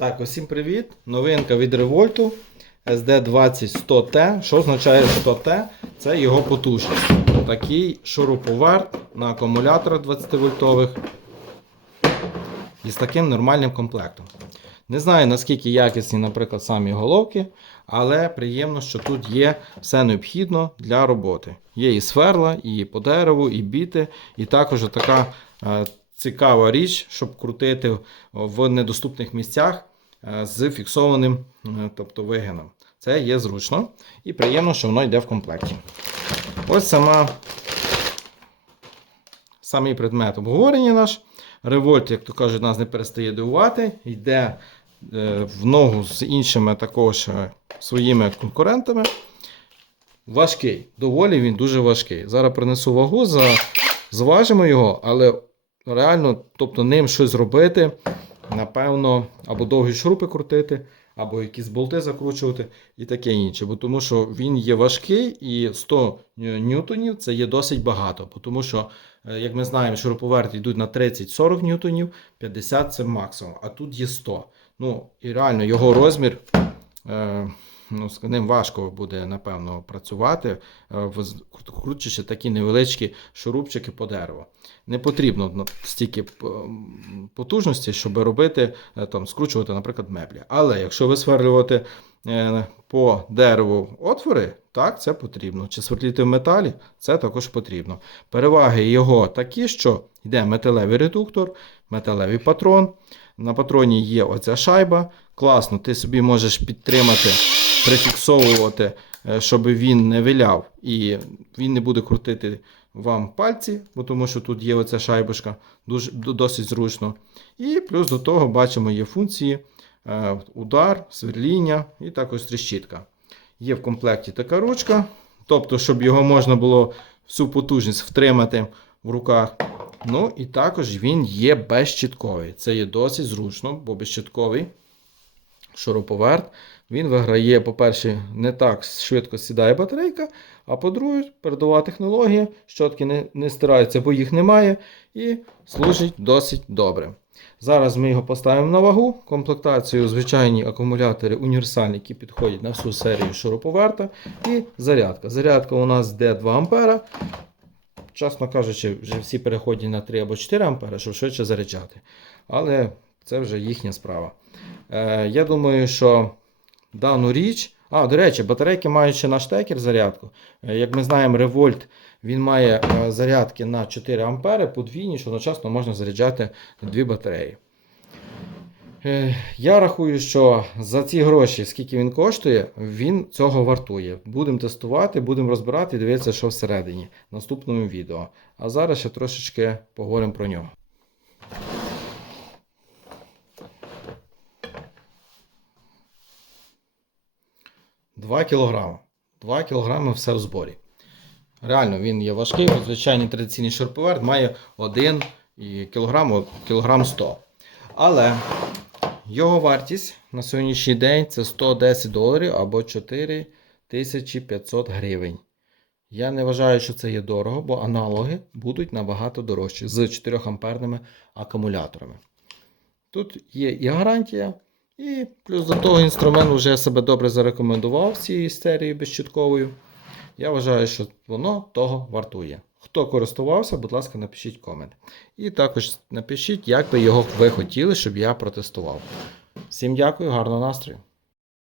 Так, усім привіт! Новинка від Revolt SD20100T. Що означає 100T? Це його потужність. Такий шуруповерт на акумуляторах 20 вольтових і з таким нормальним комплектом. Не знаю наскільки якісні, наприклад, самі головки, але приємно, що тут є все необхідно для роботи. Є і сверла, і по дереву, і біти, і також така е, цікава річ, щоб крутити в недоступних місцях з фіксованим е, тобто вигином. Це є зручно і приємно, що воно йде в комплекті. Ось сама самий предмет обговорення наш. Револьт, як то кажуть, нас не перестає дивувати. Йде е, в ногу з іншими також е, своїми конкурентами. Важкий. Доволі він дуже важкий. Зараз принесу вагу, зважимо його, але реально, тобто ним щось зробити, напевно, або довгі шурупи крутити, або якісь болти закручувати і таке інше. Бо тому що він є важкий і 100 ньютонів це є досить багато. Тому що, е, як ми знаємо, шуруповерти йдуть на 30-40 ньютонів, 50 це максимум, а тут є 100. Ну і реально його розмір. Е, Ну, з ним важко буде, напевно, працювати, е, крутячи такі невеличкі шурупчики по дереву. Не потрібно ну, стільки потужності, щоб робити, е, там, скручувати, наприклад, меблі. Але якщо висверлювати е, по дереву отвори, так, це потрібно. Чи сверліти в металі, це також потрібно. Переваги його такі, що йде металевий редуктор, металевий патрон. На патроні є оця шайба. Класно, ти собі можеш підтримати, прифіксовувати, е, щоб він не виляв і він не буде крутити вам пальці, бо тому що тут є оця шайбушка, дуже, досить зручно. І плюс до того бачимо є функції е, удар, сверління і також тріщітка. Є в комплекті така ручка, тобто, щоб його можна було всю потужність втримати в руках. Ну і також він є безщітковий. Це є досить зручно, бо безщітковий шуруповерт. Він виграє, по-перше, не так швидко сідає батарейка, а по-друге, передова технологія, щотки не, не стираються, бо їх немає, і служить досить добре. Зараз ми його поставимо на вагу. Комплектацію звичайні акумулятори універсальні, які підходять на всю серію шуруповерта. І зарядка. Зарядка у нас йде 2 ампера. Чесно кажучи, вже всі переходять на 3 або 4 ампера, щоб швидше заряджати. Але це вже їхня справа. Е, я думаю, що дану річ. А, до речі, батарейки мають ще на штекер зарядку. Е, Як ми знаємо, Revolt він має е, зарядки на 4 ампери подвійні, що одночасно можна заряджати дві батареї. Я рахую, що за ці гроші, скільки він коштує, він цього вартує. Будемо тестувати, будемо розбирати і дивитися, що всередині в наступному відео. А зараз ще трошечки поговоримо про нього. Два кілограми. 2 кілограми все в зборі. Реально, він є важкий, бо звичайний традиційний шурповерт має 1 кілограм, кілограм 100. Але його вартість на сьогоднішній день це 110 доларів або 4500 гривень. Я не вважаю, що це є дорого, бо аналоги будуть набагато дорожчі з 4 амперними акумуляторами. Тут є і гарантія, і плюс до того інструмент вже себе добре зарекомендував цією серією безщітковою. Я вважаю, що воно того вартує. Хто користувався, будь ласка, напишіть комент. І також напишіть, як би його ви хотіли, щоб я протестував. Всім дякую, гарного настрою!